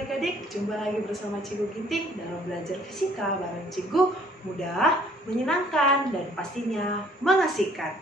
adik-adik, jumpa lagi bersama Cikgu Ginting dalam belajar fisika bareng Cikgu, mudah, menyenangkan, dan pastinya mengasihkan.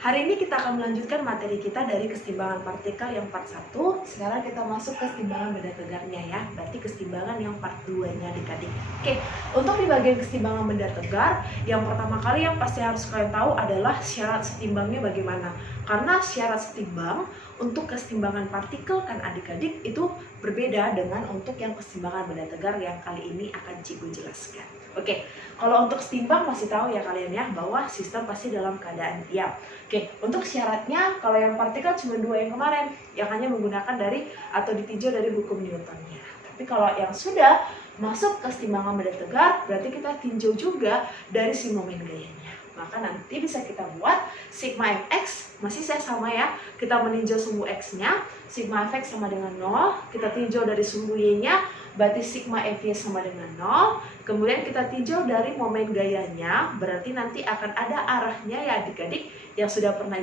Hari ini kita akan melanjutkan materi kita dari keseimbangan partikel yang part 1. Sekarang kita masuk ke keseimbangan benda tegarnya ya. Berarti keseimbangan yang part 2-nya adik-adik. Oke, untuk di bagian keseimbangan benda tegar, yang pertama kali yang pasti harus kalian tahu adalah syarat setimbangnya bagaimana. Karena syarat setimbang untuk keseimbangan partikel kan adik-adik itu berbeda dengan untuk yang keseimbangan benda tegar yang kali ini akan Cikgu jelaskan. Oke, kalau untuk setimbang pasti tahu ya kalian ya bahwa sistem pasti dalam keadaan diam. Oke, untuk syaratnya kalau yang partikel cuma 2 yang kemarin yang hanya menggunakan dari atau ditinjau dari hukum Newtonnya. Tapi kalau yang sudah masuk ke keseimbangan benda tegar berarti kita tinjau juga dari si momen gayanya. Maka nanti bisa kita buat sigma fx masih sama ya. Kita meninjau sumbu x-nya, sigma fx sama dengan 0, kita tinjau dari sumbu y-nya, berarti sigma fy sama dengan 0. Kemudian kita tinjau dari momen gayanya, berarti nanti akan ada arahnya ya adik-adik yang sudah pernah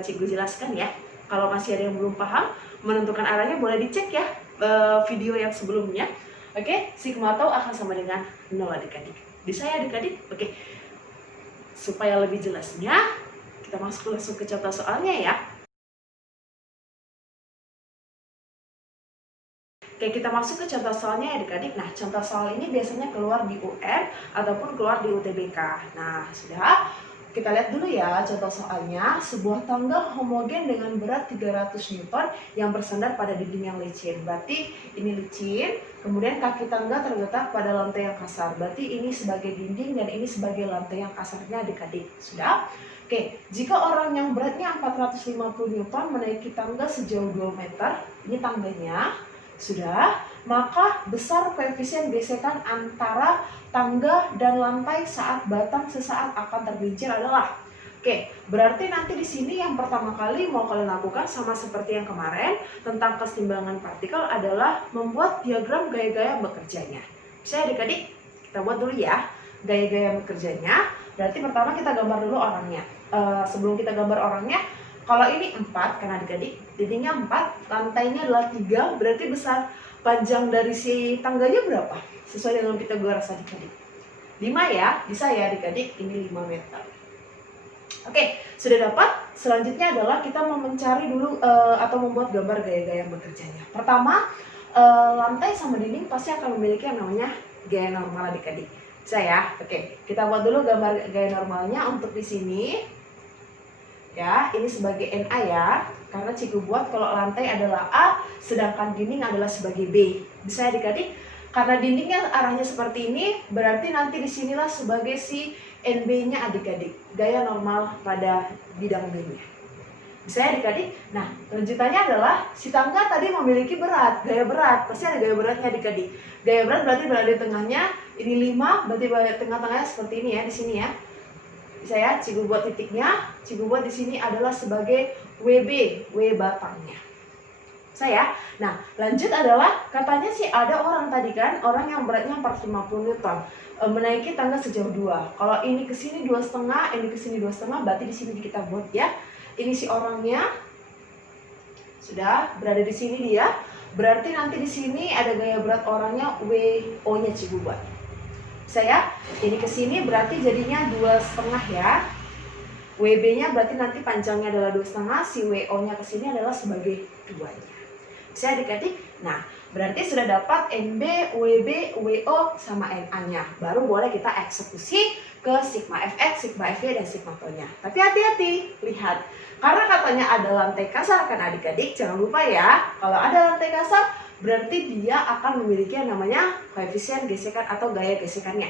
Cikgu jelaskan ya. Kalau masih ada yang belum paham menentukan arahnya boleh dicek ya video yang sebelumnya. Oke, sigma tau akan sama dengan 0 adik-adik. Bisa ya adik-adik? Oke. Supaya lebih jelasnya, kita masuk langsung ke contoh soalnya ya. Oke, kita masuk ke contoh soalnya ya adik-adik. Nah, contoh soal ini biasanya keluar di UN ataupun keluar di UTBK. Nah, sudah. Kita lihat dulu ya contoh soalnya. Sebuah tangga homogen dengan berat 300 Newton yang bersandar pada dinding yang licin. Berarti ini licin, kemudian kaki tangga terletak pada lantai yang kasar. Berarti ini sebagai dinding dan ini sebagai lantai yang kasarnya adik-adik. Sudah? Oke, jika orang yang beratnya 450 Newton menaiki tangga sejauh 2 meter, ini tangganya, sudah, maka besar koefisien gesekan antara tangga dan lantai saat batang sesaat akan tergelincir adalah. Oke, berarti nanti di sini yang pertama kali mau kalian lakukan sama seperti yang kemarin tentang keseimbangan partikel adalah membuat diagram gaya-gaya bekerjanya. Bisa adik-adik? Kita buat dulu ya gaya-gaya bekerjanya. Berarti pertama kita gambar dulu orangnya. Sebelum kita gambar orangnya, kalau ini 4 kan adik-adik, dindingnya 4, lantainya adalah 3, berarti besar panjang dari si tangganya berapa? Sesuai dengan Pythagoras adik-adik. 5 ya, bisa ya adik-adik, ini 5 meter. Oke, sudah dapat. Selanjutnya adalah kita mau mencari dulu atau membuat gambar gaya-gaya bekerjanya. Pertama, lantai sama dinding pasti akan memiliki yang namanya gaya normal adik-adik. Bisa ya? Oke, kita buat dulu gambar gaya normalnya untuk di sini. Ya, ini sebagai NA ya, karena Cikgu buat kalau lantai adalah A, sedangkan dinding adalah sebagai B. Bisa ya adik-adik? Karena dindingnya arahnya seperti ini, berarti nanti disinilah sebagai si NB-nya adik-adik, gaya normal pada bidang B-nya. Bisa ya adik-adik? Nah, lanjutannya adalah si tangga tadi memiliki berat, gaya berat, pasti ada gaya beratnya adik-adik. Gaya berat berarti berada di tengahnya, ini 5, berarti tengah-tengahnya seperti ini ya, di sini ya. Bisa ya, Cikgu buat titiknya, Cikgu buat di sini adalah sebagai WB, W batangnya. Saya. Nah, lanjut adalah katanya sih ada orang tadi kan, orang yang beratnya 450 Newton menaiki tangga sejauh 2. Kalau ini ke sini 2,5, ini ke sini 2,5, berarti di sini kita buat ya. Ini si orangnya. Sudah berada di sini dia. Berarti nanti di sini ada gaya berat orangnya WO-nya Cikgu buat. Saya ini ke sini berarti jadinya 2,5 ya. WB-nya berarti nanti panjangnya adalah 2,5, si WO-nya ke sini adalah sebagai 2-nya. Bisa adik-adik? Nah, berarti sudah dapat NB, WB, WO sama NA-nya. Baru boleh kita eksekusi ke sigma fx, sigma fy, dan sigma tau-nya. Tapi hati-hati, lihat. Karena katanya ada lantai kasar kan adik-adik, jangan lupa ya. Kalau ada lantai kasar, berarti dia akan memiliki yang namanya koefisien gesekan atau gaya gesekannya.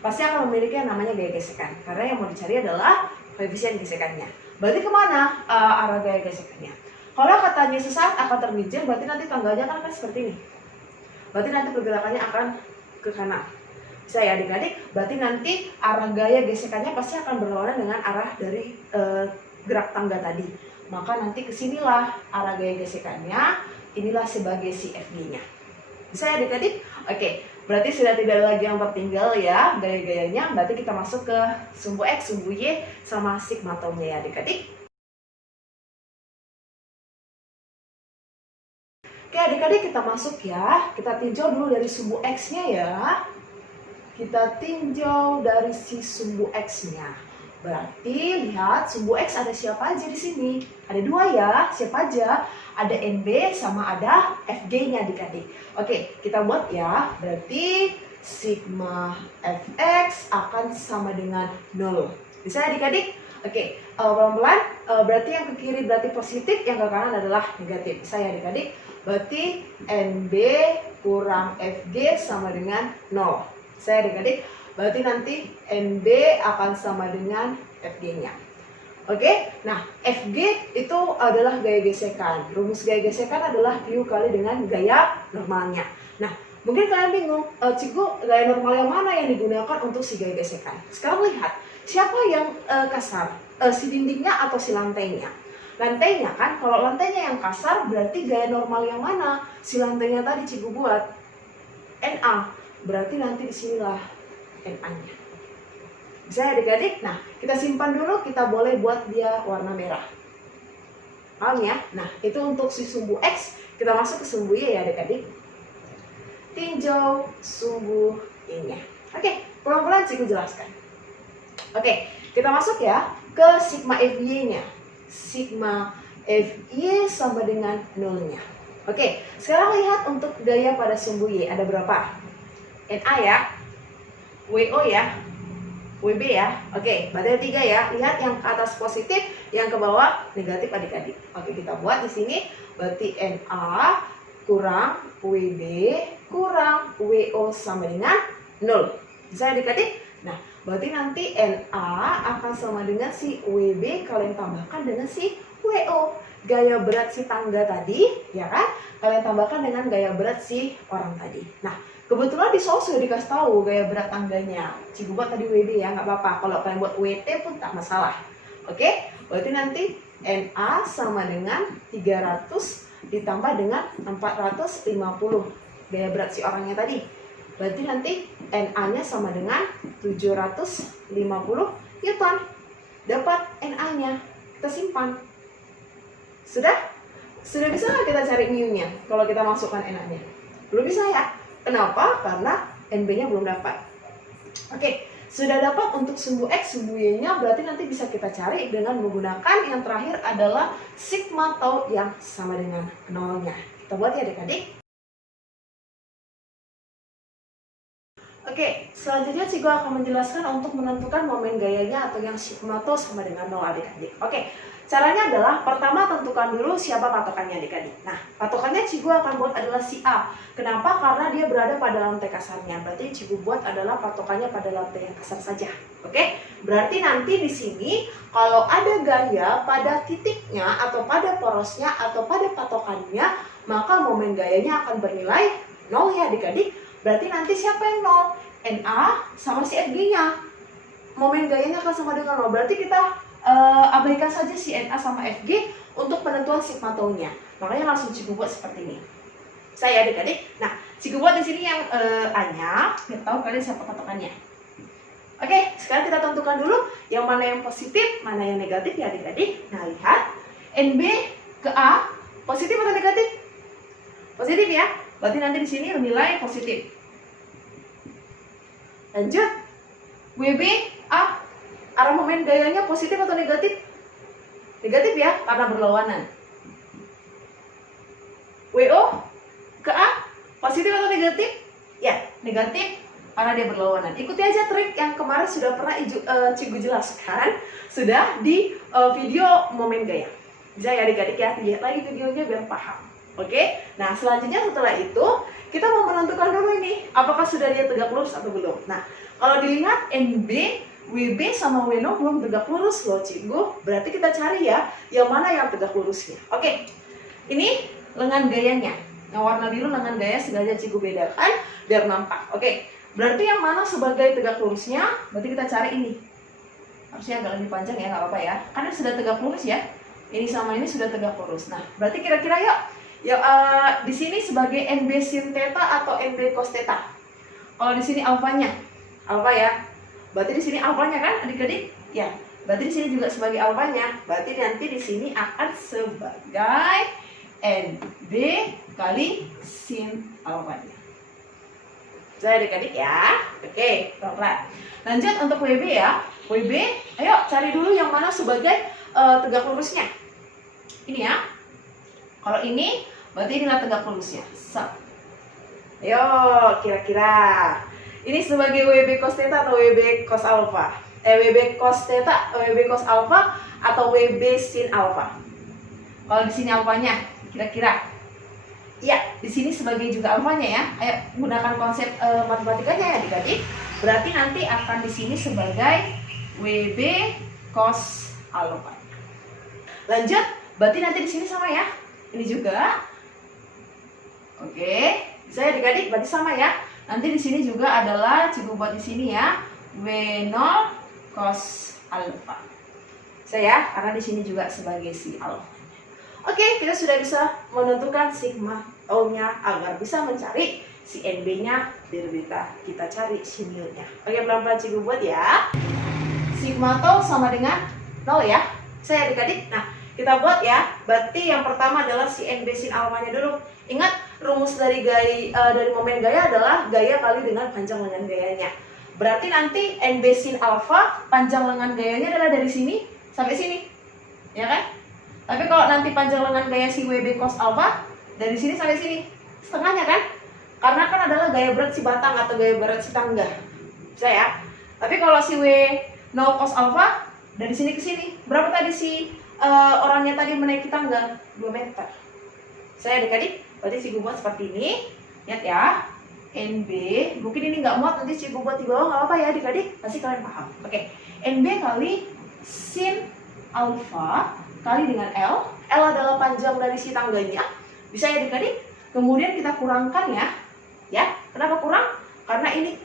Pasti akan memiliki yang namanya gaya gesekan. Karena yang mau dicari adalah koefisien gesekannya. Berarti kemana arah gaya gesekannya? Kalau katanya sesaat akan tergelincir, berarti nanti tangganya kan seperti ini. Berarti nanti pergerakannya akan ke kanan. Bisa ya adik-adik? Berarti nanti arah gaya gesekannya pasti akan berlawanan dengan arah dari gerak tangga tadi. Maka nanti kesinilah arah gaya gesekannya. Inilah sebagai si FG-nya. Bisa ya adik-adik? Oke, berarti sudah tidak ada lagi yang tertinggal ya gaya-gayanya. Berarti kita masuk ke sumbu X, sumbu Y, sama sigma tau-nya ya adik-adik. Oke adik-adik, kita masuk ya. Kita tinjau dulu dari sumbu X-nya ya. Kita tinjau dari si sumbu X-nya. Berarti lihat sumbu X ada siapa aja di sini? Ada dua ya. Siapa aja? Ada NB sama ada FG-nya adik-adik. Oke, kita buat ya. Berarti sigma Fx akan sama dengan 0. Bisa adik-adik? Oke, pelan-pelan. Berarti yang ke kiri berarti positif, yang ke kanan adalah negatif. Bisa ya adik-adik? Berarti NB kurang FG sama dengan 0. Saya adik-adik, berarti nanti NB akan sama dengan FG-nya. Oke, nah FG itu adalah gaya gesekan. Rumus gaya gesekan adalah Q kali dengan gaya normalnya. Nah, mungkin kalian bingung, Cikgu, gaya normal yang mana yang digunakan untuk si gaya gesekan? Sekarang lihat, siapa yang kasar? Si dindingnya atau si lantainya? Lantainya kan, kalau lantainya yang kasar berarti gaya normal yang mana? Si lantainya tadi Cikgu buat NA, berarti nanti disinilah NA-nya. Bisa adik-adik? Nah, kita simpan dulu, kita boleh buat dia warna merah. Paham ya? Nah, itu untuk si sumbu X, kita masuk ke sumbu Y ya adik-adik. Tinjau sumbu Y-nya. Oke, pelan-pelan Cikgu jelaskan. Oke, kita masuk ya ke sigma FY-nya. Sigma FY sama dengan 0-nya. Oke, sekarang lihat untuk gaya pada sumbu Y ada berapa? NA ya, WO ya, WB ya. Oke, berarti ada 3 ya. Lihat yang ke atas positif, yang ke bawah negatif adik-adik. Oke, kita buat di sini berarti NA kurang WB kurang WO sama dengan 0. Bisa adik-adik? Nah, berarti nanti NA akan sama dengan si WB kalian tambahkan dengan si WO. Gaya berat si tangga tadi, ya kan? Kalian tambahkan dengan gaya berat si orang tadi. Nah, kebetulan di soal sudah dikasih tahu gaya berat tangganya. Cikgu buat tadi WD ya, nggak apa-apa. Kalau kalian buat WT pun tak masalah. Oke? Berarti nanti NA sama dengan 300 ditambah dengan 450. Gaya berat si orangnya tadi. Berarti nanti NA-nya sama dengan 750 Newton. Dapat NA-nya. Kita simpan. Sudah? Sudah bisa nggak kita cari mu-nya kalau kita masukkan NA-nya? Belum bisa ya? Kenapa? Karena NB-nya belum dapat. Oke, sudah dapat untuk sumbu X, sumbu Y-nya, berarti nanti bisa kita cari dengan menggunakan yang terakhir adalah sigma tau yang sama dengan 0-nya. Kita buat ya adik-adik. Oke, selanjutnya Cikgu akan menjelaskan untuk menentukan momen gayanya atau yang sigma tau sama dengan 0 adik-adik. Oke, caranya adalah pertama tentukan dulu siapa patokannya adik-adik. Nah, patokannya Cikgu akan buat adalah si A. Kenapa? Karena dia berada pada lantai kasarnya. Berarti Cikgu buat adalah patokannya pada lantai yang kasar saja. Oke? Berarti nanti di sini kalau ada gaya pada titiknya atau pada porosnya atau pada patokannya, maka momen gayanya akan bernilai 0 ya adik-adik. Berarti nanti siapa yang 0? NA sama si FG-nya. Momen gayanya akan sama dengan 0. Berarti kita abaikan saja si NA sama FG untuk penentuan sigma tau-nya. Makanya langsung Cikgu buat seperti ini. Saya adik-adik. Nah, Cikgu buat di sini yang A-nya, biar tahu kalian siapa patokannya. Oke, sekarang kita tentukan dulu yang mana yang positif, mana yang negatif ya adik-adik. Nah, lihat. NB ke A, positif atau negatif? Positif ya. Berarti nanti di sini nilai positif. Lanjut. WB A, arah momen gayanya positif atau negatif? Negatif ya, karena berlawanan. WO ke A, positif atau negatif? Ya, negatif karena dia berlawanan. Ikuti aja trik yang kemarin sudah pernah Cikgu jelaskan, sudah di video momen gaya. Bisa ya adik-adik ya, lihat lagi videonya biar paham. Oke, nah selanjutnya setelah itu kita mau menentukan dulu ini apakah sudah dia tegak lurus atau belum. Nah, kalau dilihat NB, WB sama WNO belum tegak lurus loh Cikgu. Berarti kita cari ya yang mana yang tegak lurusnya. Oke, ini lengan gayanya. Yang warna biru lengan gaya sengaja Cikgu bedakan biar nampak. Oke, berarti yang mana sebagai tegak lurusnya? Berarti kita cari ini. Harusnya agak lebih panjang ya, nggak apa-apa ya. Karena sudah tegak lurus ya. Ini sama ini sudah tegak lurus. Nah, berarti kira-kira yuk. Ya, di sini sebagai NB sin theta atau NB cos theta. Kalau di sini alfanya, alfa ya. Berarti di sini alfanya kan, adik-adik? Ya. Berarti di sini juga sebagai alfanya. Berarti nanti di sini akan sebagai NB kali sin alfanya. Saya adik-adik ya. Oke, pelan-pelan. Lanjut untuk WB ya. WB, ayo cari dulu yang mana sebagai tegak lurusnya. Ini ya. Kalau ini, berarti inilah tegak lurusnya. Ayo, kira-kira. Ini sebagai WB cos theta atau WB cos alpha? WB cos theta, WB cos alpha, atau WB sin alpha? Kalau di sini alfanya, kira-kira? Ya, di sini sebagai juga alfanya ya. Ayo gunakan konsep matematikanya ya adik-adik. Berarti nanti akan di sini sebagai WB cos alpha. Lanjut, berarti nanti di sini sama ya. Ini juga. Oke, saya adik-adik berarti sama ya. Nanti di sini juga adalah cikgu buat di sini ya. W0 cos alpha. Saya karena di sini juga sebagai si alpha. Oke, kita sudah bisa menentukan sigma tau-nya agar bisa mencari si NB-nya derivatif. Kita cari si mu-nya. Oke, pelan-pelan cikgu buat ya. Sigma tau sama dengan 0 ya. Saya adik-adik. Nah, kita buat ya. Berarti yang pertama adalah si NB sin alfanya dulu. Ingat, rumus dari momen gaya adalah gaya kali dengan panjang lengan gayanya. Berarti nanti NB sin alfa panjang lengan gayanya adalah dari sini sampai sini. Ya kan? Tapi kalau nanti panjang lengan gaya si WB cos alpha dari sini sampai sini, setengahnya kan? Karena kan adalah gaya berat si batang atau gaya berat si tangga. Bisa ya? Tapi kalau si W0 cos alpha dari sini ke sini, berapa tadi si orangnya tadi menaiki tangga? 2 meter. Saya adik-adik, berarti si buat seperti ini. Lihat ya. NB, mungkin ini nggak muat, nanti cikgu buat di bawah nggak apa-apa ya adik-adik, pasti kalian paham. Oke, NB kali sin alpha kali dengan L adalah panjang dari si tangganya, bisa ya adik-adik. Kemudian kita kurangkan ya. Kenapa kurang? Karena ini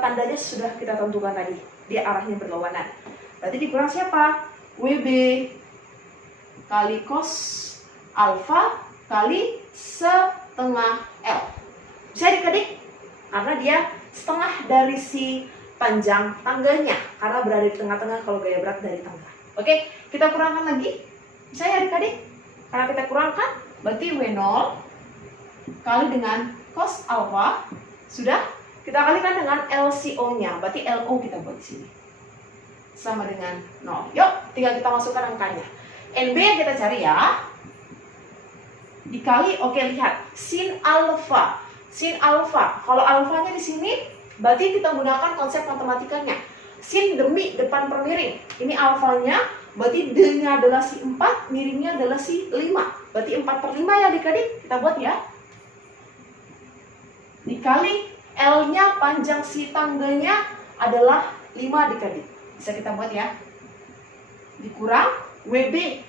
tandanya sudah kita tentukan tadi, dia arahnya berlawanan. Berarti dikurang siapa? WB kali cos alpha kali setengah L. Bisa adik-adik? Karena dia setengah dari si panjang tangganya, karena berada di tengah-tengah kalau gaya berat dari tangga. Oke, kita kurangkan lagi. Bisa ya adik-adik? Karena kita kurangkan, berarti W0 kali dengan cos alpha. Sudah? Kita kalikan dengan LCO-nya. Berarti LO kita buat di sini. Sama dengan 0. Yuk, tinggal kita masukkan angkanya. NB yang kita cari ya. Dikali, oke lihat. Sin alpha. Sin alpha. Kalau alfanya di sini, berarti kita gunakan konsep matematikanya. Sin demi depan per miring. Ini alfanya, berarti D-nya adalah si 4, miringnya adalah si 5. Berarti 4/5 ya adik-adik. Kita buat ya. Dikali L-nya panjang si tangganya adalah 5 adik-adik. Bisa kita buat ya. Dikurang WB.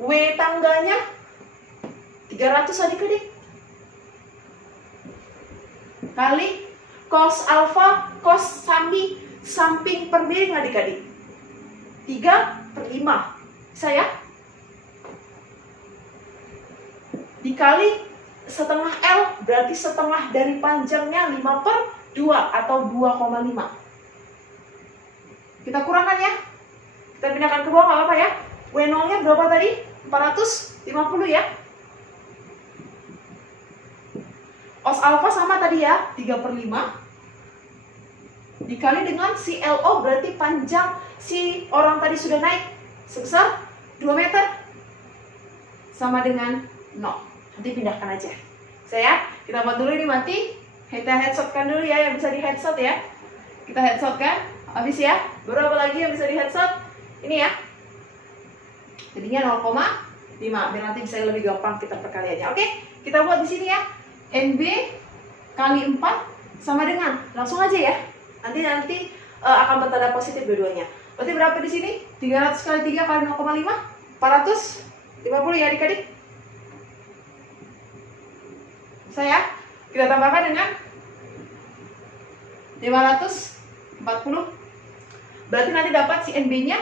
W tangganya 300 adik-adik. Kali cos alpha, cos samping per miring adik-adik. 3/5. Saya dikali setengah L, berarti setengah dari panjangnya 5/2 atau 2,5. Kita kurangkan ya. Kita pindahkan ke bawah nggak apa-apa ya. W0-nya berapa tadi? 450 ya. Cos alpha sama tadi ya, 3/5. Dikali dengan si LO, berarti panjang si orang tadi sudah naik sebesar 2 meter. Sama dengan 0. Nanti pindahkan aja. Kita buat dulu ini mati. Kita headshotkan dulu ya, yang bisa di headshot ya. Kita headshotkan. Habis ya. Berapa lagi yang bisa di headshot? Ini ya. Jadinya 0,5. Biar nanti bisa lebih gampang kita perkaliannya. Oke, kita buat di sini ya. NB kali 4 sama dengan, langsung aja ya. Nanti akan bertanda positif dua-duanya. Berarti berapa di sini? 300 kali 3 kali 0,5? 450 ya adik-adik. Kita tambahkan dengan 540. Berarti nanti dapat si NB-nya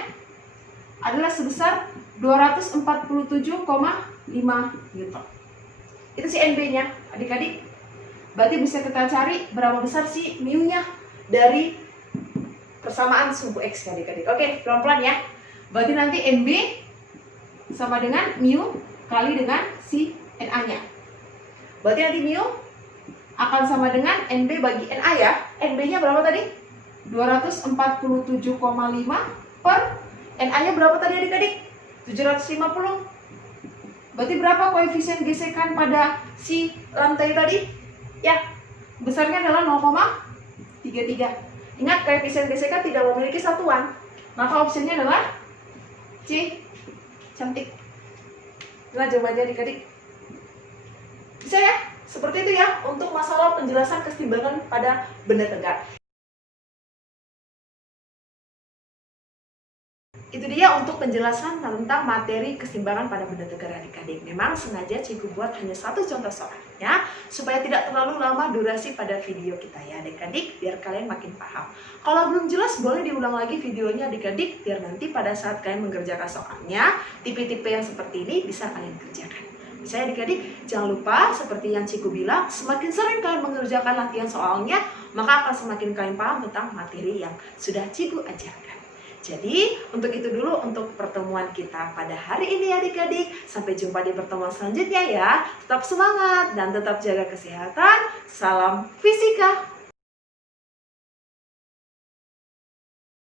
adalah sebesar 247,5 Newton. Itu si NB-nya, adik-adik. Berarti bisa kita cari berapa besar si mu-nya dari persamaan sumbu X, adik-adik. Oke, pelan-pelan ya. Berarti nanti NB sama dengan mu kali dengan si NA-nya. Berarti nanti mu akan sama dengan NB bagi NA ya. NB-nya berapa tadi? 247,5 per NA-nya berapa tadi adik-adik? 750. Berarti berapa koefisien gesekan pada si lantai tadi? Ya, besarnya adalah 0,33. Ingat, koefisien gesekan tidak memiliki satuan. Maka opsinya adalah C. Cantik. Itulah jawabannya adik-adik. Bisa ya? Seperti itu ya untuk masalah penjelasan keseimbangan pada benda tegak. Itu dia untuk penjelasan tentang materi keseimbangan pada benda tegak adik-adik. Memang sengaja Cikgu buat hanya satu contoh soalnya supaya tidak terlalu lama durasi pada video kita ya adik-adik, biar kalian makin paham. Kalau belum jelas boleh diulang lagi videonya adik-adik, biar nanti pada saat kalian mengerjakan soalnya tipe-tipe yang seperti ini bisa kalian kerjakan. Bisa adik-adik, jangan lupa seperti yang Cikgu bilang, semakin sering kalian mengerjakan latihan soalnya, maka akan semakin kalian paham tentang materi yang sudah Cikgu ajarkan. Jadi, untuk itu dulu untuk pertemuan kita pada hari ini adik-adik. Sampai jumpa di pertemuan selanjutnya ya. Tetap semangat dan tetap jaga kesehatan. Salam fisika.